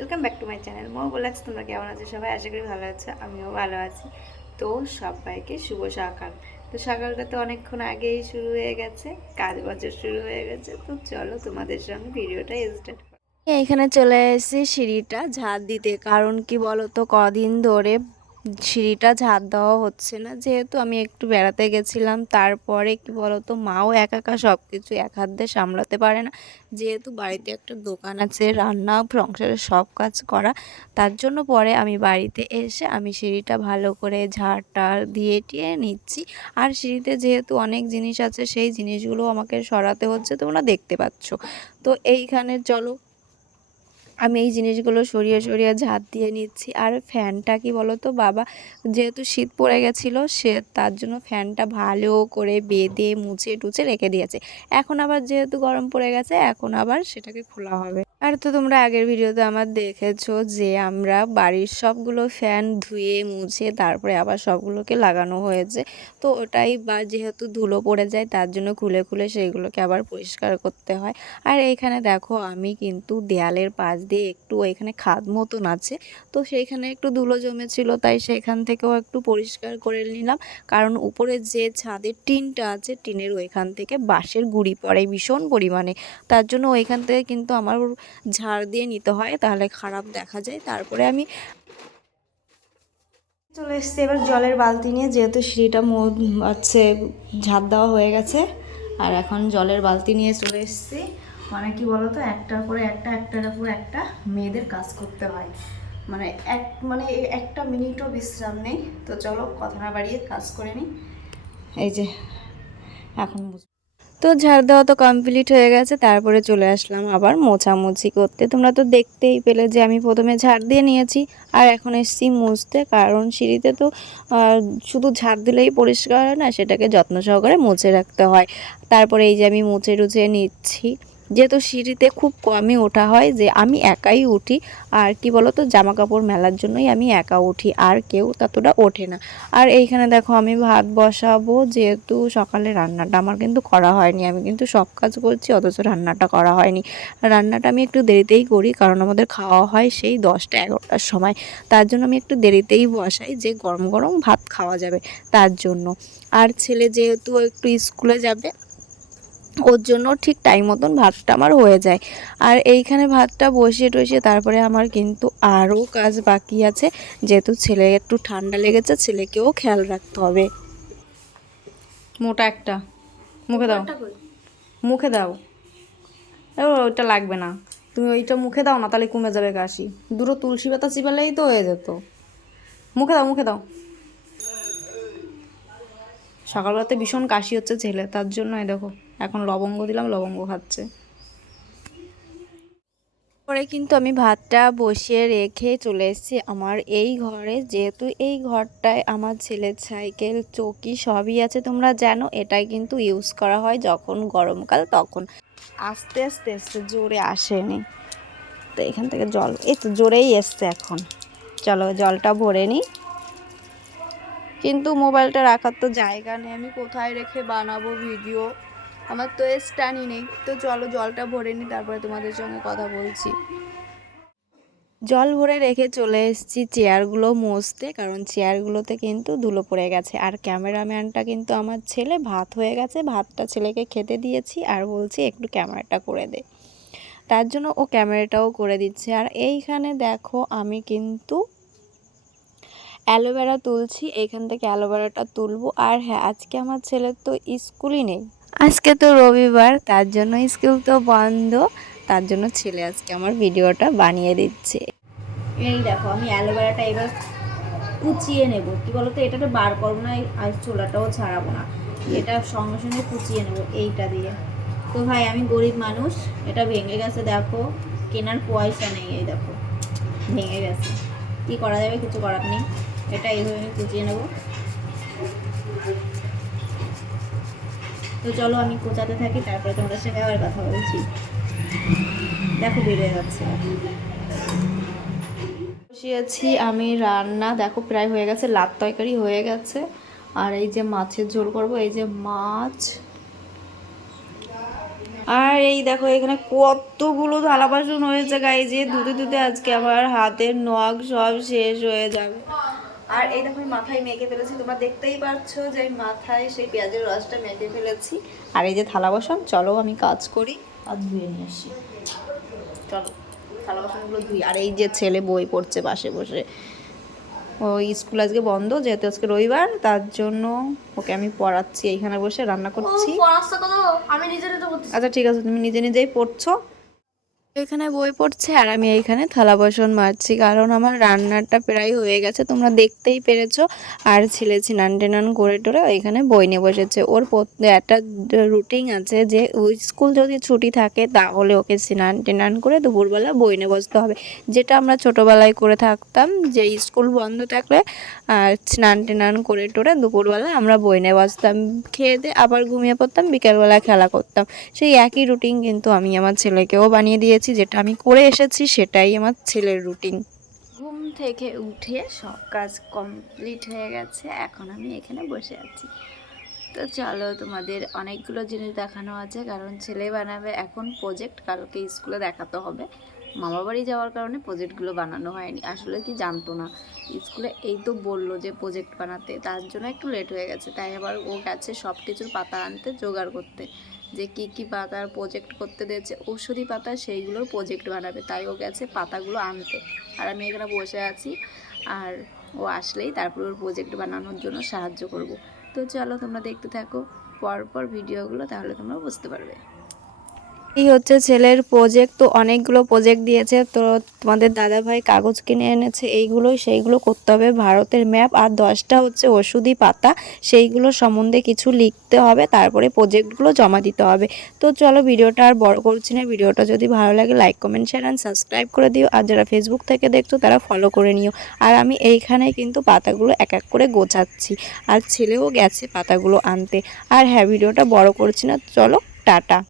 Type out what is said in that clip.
Welcome back to my channel Mo Blogs. তোমরা কেমন আছো সবাই? আশা করি ভালো আছো, আমিও ভালো আছি। তো সবাইকে শুভ সকাল। তো সকালটা তো অনেকক্ষণ আগেই শুরু হয়ে গেছে, কাজ বছর শুরু হয়ে গেছে। তো চলো তোমাদের সঙ্গে ভিডিওটা স্টার্ট করি। এইখানে চলে এসেছি সিঁড়িটা ঝাড় দিতে, কারণ কি বলো তো, কদিন ধরে সিঁড়িটা ঝাড় দেওয়া হচ্ছে না। যেহেতু আমি একটু বেড়াতে গেছিলাম, তারপরে কি বলো তো, মাও একা একা সব কিছু এক হাত দিয়ে সামলাতে পারে না। যেহেতু বাড়িতে একটা দোকান আছে, রান্না সংসারের সব কাজ করা, তার জন্য পরে আমি বাড়িতে এসে আমি সিঁড়িটা ভালো করে ঝাড়টা দিয়ে টিয়ে নিচ্ছি। আর সিঁড়িতে যেহেতু অনেক জিনিস আছে, সেই জিনিসগুলো আমাকে সরাতে হচ্ছে, তোমরা দেখতে পাচ্ছ। তো এইখানে চলো আমি এই জিনিসগুলো সরিয়ে সরিয়ে ঝাঁট দিয়ে নিচ্ছি। আর ফ্যানটা কি বলো তো, বাবা যেহেতু শীত পড়ে গেছিলো, সে তার জন্য ফ্যানটা ভালো করে বেঁধে মুছে টুছে রেখে দিয়েছে। এখন আবার যেহেতু গরম পড়ে গেছে, এখন আবার সেটাকে খোলা হবে। আর তো তোমরা আগের ভিডিওতে আমার দেখেছো যে আমরা বাড়ির সবগুলো ফ্যান ধুয়ে মুছে তারপরে আবার সবগুলোকে লাগানো হয়েছে। তো ওটাই বা যেহেতু ধুলো পড়ে যায়, তার জন্য খুলে খুলে সেইগুলোকে আবার পরিষ্কার করতে হয়। আর এইখানে দেখো আমি কিন্তু দেয়ালের পাশ দিয়ে একটু এখানে খাদ মতন আছে, তো সেইখানে একটু ধুলো জমেছিল, তাই সেখান থেকেও একটু পরিষ্কার করে নিলাম। কারণ উপরে যে ছাদের টিনটা আছে, টিনের ওইখান থেকে বাঁশের গুঁড়ি পড়ে ভীষণ পরিমাণে, তার জন্য ওইখান থেকে কিন্তু আমার ঝাড় দিয়ে নিতে হয়, তাহলে খারাপ দেখা যায়। তারপরে আমি চলে এসেছি এবার জলের বালতি নিয়ে, যেহেতু সিঁড়িটা হচ্ছে ঝাঁপ দেওয়া হয়ে গেছে। আর এখন জলের বালতি নিয়ে চলে এসেছি। মানে কি বলতো, একটার পরে একটা একটার উপর একটা মেয়েদের কাজ করতে হয়, মানে একটা মিনিটও বিশ্রাম নেই। তো চলো কথা না বাড়িয়ে কাজ করে নিই। এই যে এখন তো ঝাড় দেওয়া তো কমপ্লিট হয়ে গেছে, তারপরে চলে আসলাম আবার মোছামুছি করতে। তোমরা তো দেখতেই পেলে যে আমি প্রথমে ঝাড় দিয়ে নিয়েছি, আর এখন এসেছি মুছতে। কারণ সিঁড়িতে তো শুধু ঝাড় দিলেই পরিষ্কার হয় না, সেটাকে যত্ন সহকারে মুছে রাখতে হয়। তারপরে এই যে আমি মুছে টুছে নিচ্ছি। যেহেতু সিঁড়িতে খুব কমই ওঠা হয়, যে আমি একাই উঠি। আর কি বলো তো, জামা কাপড় মেলার জন্যই আমি একা উঠি, আর কেউ ততটা ওঠে না। আর এইখানে দেখো আমি ভাত বসাবো, যেহেতু সকালে রান্নাটা আমার কিন্তু করা হয়নি। আমি কিন্তু সব কাজ করছি, অথচ রান্নাটা করা হয়নি। রান্নাটা আমি একটু দেরিতেই করি, কারণ আমাদের খাওয়া হয় সেই 10টা-11টার সময়। তার জন্য আমি একটু দেরিতেই বসাই, যে গরম গরম ভাত খাওয়া যাবে তার জন্য। আর ছেলে যেহেতু একটু স্কুলে যাবে, ওর জন্য ঠিক টাইম মতন ভাতটা আমার হয়ে যায়। আর এইখানে ভাতটা বসিয়ে টসিয়ে তারপরে আমার কিন্তু আরও কাজ বাকি আছে। যেহেতু ছেলে একটু ঠান্ডা লেগেছে, ছেলেকেও খেয়াল রাখতে হবে। মোটা একটা মুখে দাও, মুখে দাও। ওইটা লাগবে না, তুমি ওইটা মুখে দাও না, তাহলে কমে যাবে কাশি। দুটো তুলসী পাতা চিবালেই তো হয়ে যেত। মুখে দাও, মুখে দাও। সকালবেলাতে ভীষণ কাশি হচ্ছে ছেলে, তার জন্য এই দেখো এখন লবঙ্গ দিলাম, লবঙ্গ খাচ্ছে। পরে কিন্তু আমি ভাতটা বসিয়ে রেখে চলে এসেছি আমার এই ঘরে। যেহেতু এই ঘরটায় আমার ছেলের সাইকেল, চৌকি সবই আছে, তোমরা জানো এটাই কিন্তু ইউজ করা হয় যখন গরমকাল, তখন আস্তে আস্তে আস্তে জোরে আসেনি। তো এখান থেকে জল এই তো জোরেই এসছে এখন। চলো জলটা ভরে নিই। কিন্তু মোবাইলটা রাখার তো জায়গা নেই, আমি কোথায় রেখে বানাবো ভিডিও? আমার তো স্ট্যান্ডই নেই। তো চলো জলটা ভরে নিই, তারপরে তোমাদের সঙ্গে কথা বলছি। জল ভরে রেখে চলে এসেছি চেয়ারগুলো মুছতে, কারণ চেয়ারগুলোতে কিন্তু ধুলো পড়ে গেছে। আর ক্যামেরাম্যানটা কিন্তু আমার ছেলে, ভাত হয়ে গেছে, ভাতটা ছেলেকে খেতে দিয়েছি, আর বলছি একটু ক্যামেরাটা করে দে, তার জন্য ও ক্যামেরাটাও করে দিচ্ছে। আর এইখানে দেখো আমি কিন্তু অ্যালোভেরা তুলছি, এইখান থেকে অ্যালোভেরাটা তুলবো। আর হ্যাঁ, আজকে আমার ছেলের তো স্কুলই নেই, আজকে তো রবিবার, তার জন্য স্কুল তো বন্ধ। তার জন্য ছেলে আজকে আমার ভিডিওটা বানিয়ে দিচ্ছে। এই দেখো আমি অ্যালোভেরাটা এবার কুচিয়ে নেব। কি বলতো, এটা তো বার করবো না, আর চোলাটাও ছাড়াবো না, এটা সঙ্গে সঙ্গে কুচিয়ে নেব এইটা দিয়ে। তো ভাই আমি গরিব মানুষ, এটা ভেঙে গেছে দেখো, কেনার পয়সা নেই। এই দেখো ভেঙে গেছে, কি করা যাবে, কিছু করার নেই। এটা এইভাবে আমি কুচিয়ে নেব। তো চলো আমি কোচাতে থাকি, তারপরে তোমাদের সাথে আবার কথা বলছি। দেখো বেরিয়ে যাচ্ছে। বসিয়েছি আমি রান্না, দেখো প্রায় হয়ে গেছে, লাত তরকারি হয়ে গেছে। আর এই যে মাছের ঝোল করব, এই যে মাছ, আর এই দেখো এখানে কতগুলো থালা বাসন হয়েছে গাই, যে ধুতে ধুতে আজকে আমার হাতের নখ সব শেষ হয়ে যাবে। আর এই দেখো আমি মাথায় মেখে ফেলেছি, তোমরা দেখতেই পাচ্ছ যে আমি মাথায় সেই পেঁয়াজের রসটা মেখে ফেলেছি। আর এই যে থালা বাসন, চলো আমি কাজ করি আর ধুয়ে নিয়ে আসি। চলো থালা বাসনগুলো ধুই। আর এই যে ছেলে বই পড়ছে পাশে বসে, ওই স্কুল আজকে বন্ধ যেহেতু আজকে রবিবার, তার জন্য ওকে আমি পড়াচ্ছি, এইখানে বসে রান্না করছি। আমি নিজের তো করতেছি। আচ্ছা ঠিক আছে, তুমি নিজে নিজেই পড়ছো, এখানে বই পড়ছে আর আমি এইখানে থালা বাসন মাজছি, কারণ আমার রান্নাটা প্রায় হয়ে গেছে, তোমরা দেখতেই পেরেছো। আর ছেলে স্নান টেনান করে টোরে এখানে বই নিয়ে বসেছে। ওর একটা রুটিন আছে যে ওই স্কুল যদি ছুটি থাকে তাহলে ওকে স্নান টেনান করে দুপুরবেলা বই নিয়ে বসতে হবে, যেটা আমরা ছোটোবেলায় করে থাকতাম, যে স্কুল বন্ধ থাকলে স্নান টেনান করে টোরে দুপুরবেলা আমরা বই নিয়ে বসতাম, খেয়ে দিয়ে আবার ঘুমিয়ে পড়তাম, বিকেলবেলা খেলা করতাম। সেই একই রুটিন কিন্তু আমি আমার ছেলেকেও বানিয়ে দিয়েছি, যেটা আমি করে এসেছি সেটাই আমার ছেলের রুটিন। ঘুম থেকে উঠে সব কাজ কমপ্লিট হয়ে গেছে, এখন আমি এখানে বসে আছি। তো চলো, তোমাদের অনেকগুলো জিনিস দেখানো আছে, কারণ ছেলে বানাবে এখন প্রজেক্ট, কালকে স্কুলে দেখাতে হবে। মামা বাড়ি যাওয়ার কারণে প্রজেক্টগুলো বানানো হয়নি, আসলে কি জানতো না স্কুলে, এই তো বললো যে প্রজেক্ট বানাতে, তার জন্য একটু লেট হয়ে গেছে। তাই আবার ও গেছে সব কিছুর পাতা আনতে, জোগাড় করতে, যে কি কি পাতার প্রজেক্ট করতে দিয়েছে, ঔষধি পাতা, সেইগুলোর প্রজেক্ট বানাবে, তাই ও গেছে পাতাগুলো আনতে। আর আমি এখানে বসে আছি, আর ও আসলেই তারপর ওর প্রজেক্ট বানানোর জন্য সাহায্য করব। তো চলো তোমরা দেখতে থাকো পরপর ভিডিওগুলো, তাহলে তোমরা বুঝতে পারবে। এই হচ্ছে ছেলের প্রজেক্ট, তো অনেকগুলো প্রজেক্ট দিয়েছে, তো তোমাদের দাদাভাই কাগজ কিনে এনেছে, এইগুলোই সেইগুলো করতে হবে, ভারতের ম্যাপ, আর 10টা হচ্ছে ওষুধি পাতা, সেইগুলো সম্বন্ধে কিছু লিখতে হবে, তারপরে প্রজেক্টগুলো জমা দিতে হবে। তো চলো ভিডিওটা আর বড় করছি না, ভিডিওটা যদি ভালো লাগে like comment share and subscribe করে দিও, আর যারা ফেসবুক থেকে দেখছো তারা ফলো করে নিও। আর আমি এইখানে কিন্তু পাতাগুলো এক এক করে গোছাচ্ছি, আর ছেলেও গেছে পাতাগুলো আনতে। আর হ্যাঁ, ভিডিওটা বড় করছি না, চলো টাটা।